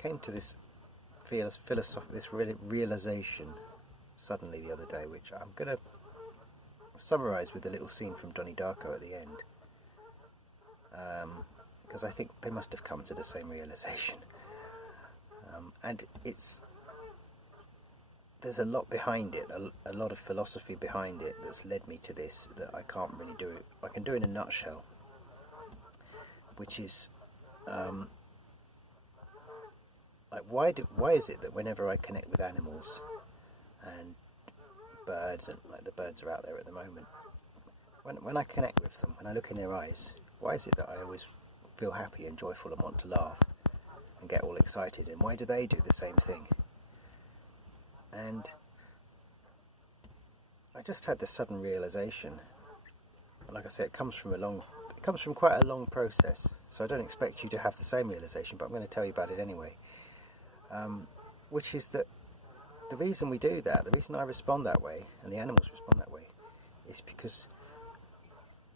came to this realization suddenly the other day, which I'm going to summarise with a little scene from Donnie Darko at the end, because I think they must have come to the same realization, and there's a lot behind it, a lot of philosophy behind it that's led me to this that I can't really do it. I can do in a nutshell, which is like why is it that whenever I connect with animals and birds, and like the birds are out there at the moment, when I connect with them, when I look in their eyes, why is it that I always feel happy and joyful and want to laugh and get all excited, and why do they do the same thing? And I just had this sudden realization, and like I said, it comes from quite a long process, so I don't expect you to have the same realization, but I'm going to tell you about it anyway, which is that the reason we do that, the reason I respond that way and the animals respond that way, is because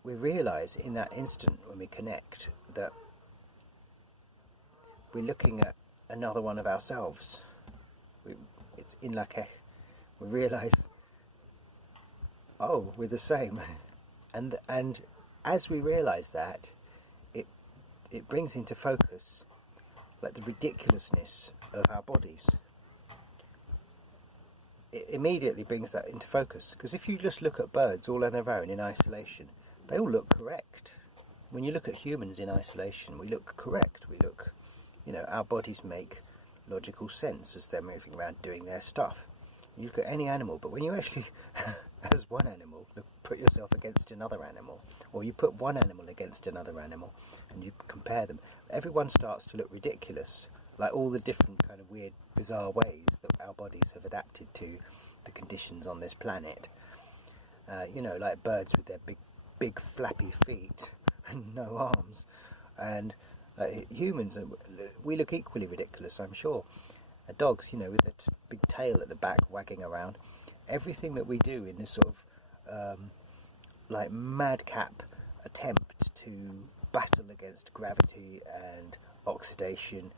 we realise in that instant when we connect that we're looking at another one of ourselves. It's in Lak'ech. We realise, oh, we're the same, and as we realise that, it brings into focus like the ridiculousness of our bodies. It immediately brings that into focus, because if you just look at birds all on their own in isolation, they all look correct. When you look at humans in isolation, we look correct. We look, our bodies make logical sense as they're moving around doing their stuff. You look at any animal, but when you actually, as one animal, put yourself against another animal, or you put one animal against another animal, and you compare them, everyone starts to look ridiculous. Like all the different kind of weird, bizarre ways that our bodies have adapted to the conditions on this planet. Like birds with their big flappy feet and no arms. And humans, we look equally ridiculous, I'm sure. Dogs, with their big tail at the back wagging around. Everything that we do in this sort of like madcap attempt to battle against gravity and oxidation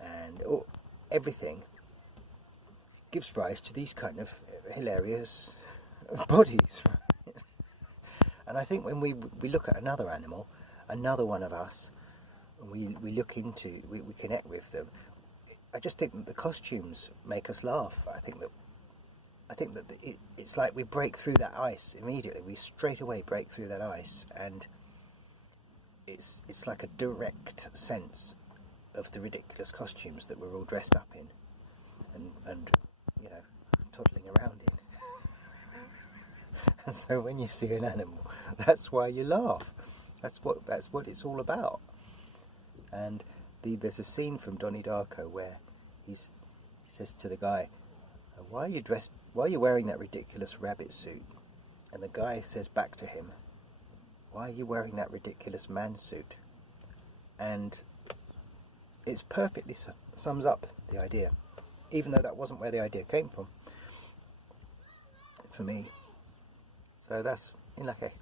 and everything gives rise to these kind of hilarious bodies. And I think when we look at another animal, another one of us, and we look into, we connect with them, I just think that the costumes make us laugh. I think that it's like we break through that ice immediately. We straight away break through that ice, and it's like a direct sense of the ridiculous costumes that we're all dressed up in and toddling around in. And so when you see an animal, that's why you laugh. That's what it's all about. And there's a scene from Donnie Darko where he says to the guy, why are you wearing that ridiculous rabbit suit? And the guy says back to him, why are you wearing that ridiculous man suit? And it perfectly sums up the idea, even though that wasn't where the idea came from, for me. So that's in Lak'ech.